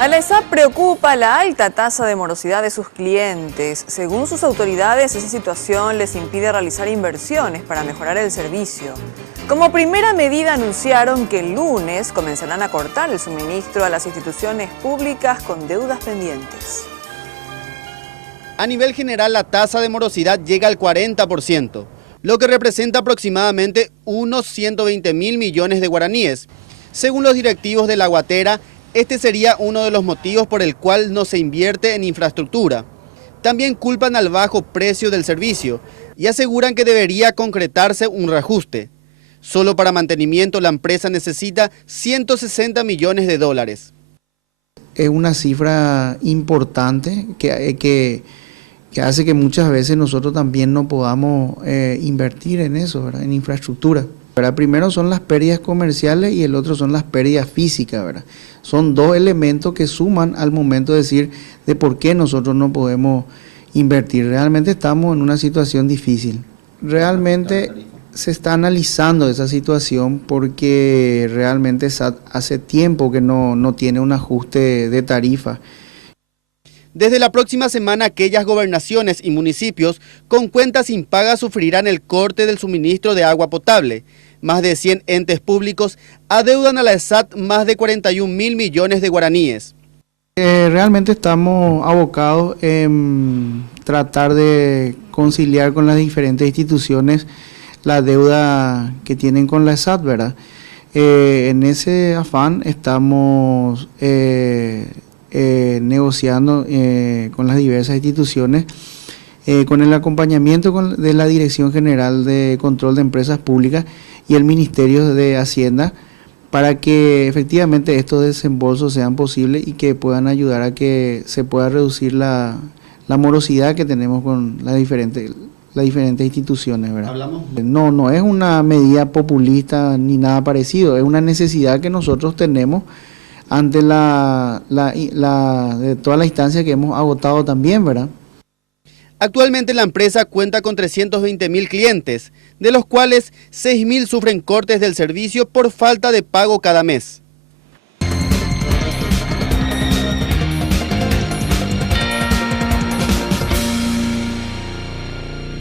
A la ESAP preocupa la alta tasa de morosidad de sus clientes. Según sus autoridades, esa situación les impide realizar inversiones para mejorar el servicio. Como primera medida anunciaron que el lunes comenzarán a cortar el suministro a las instituciones públicas con deudas pendientes. A nivel general, la tasa de morosidad llega al 40%, lo que representa aproximadamente unos 120.000 millones de guaraníes. Según los directivos de La Guatera, este sería uno de los motivos por el cual no se invierte en infraestructura. También culpan al bajo precio del servicio y aseguran que debería concretarse un reajuste. Solo para mantenimiento la empresa necesita 160 millones de dólares. Es una cifra importante que hace que muchas veces nosotros también no podamos invertir en eso, ¿verdad? En infraestructura. ¿Verdad? Primero son las pérdidas comerciales y el otro son las pérdidas físicas, ¿verdad? Son dos elementos que suman al momento de decir de por qué nosotros no podemos invertir. Realmente estamos en una situación difícil. Realmente se está analizando esa situación porque realmente hace tiempo que no tiene un ajuste de tarifa. Desde la próxima semana, aquellas gobernaciones y municipios con cuentas impagas sufrirán el corte del suministro de agua potable. Más de 100 entes públicos adeudan a la ESAT más de 41.000 millones de guaraníes. Realmente estamos abocados en tratar de conciliar con las diferentes instituciones la deuda que tienen con la ESAT, ¿verdad? En ese afán estamos negociando con las diversas instituciones, con el acompañamiento de la Dirección General de Control de Empresas Públicas y el Ministerio de Hacienda, para que efectivamente estos desembolsos sean posibles y que puedan ayudar a que se pueda reducir la morosidad que tenemos con las diferentes instituciones, ¿verdad? No es una medida populista ni nada parecido, es una necesidad que nosotros tenemos ante de toda la instancia que hemos agotado también, ¿verdad? Actualmente la empresa cuenta con 320.000 clientes, de los cuales 6.000 sufren cortes del servicio por falta de pago cada mes.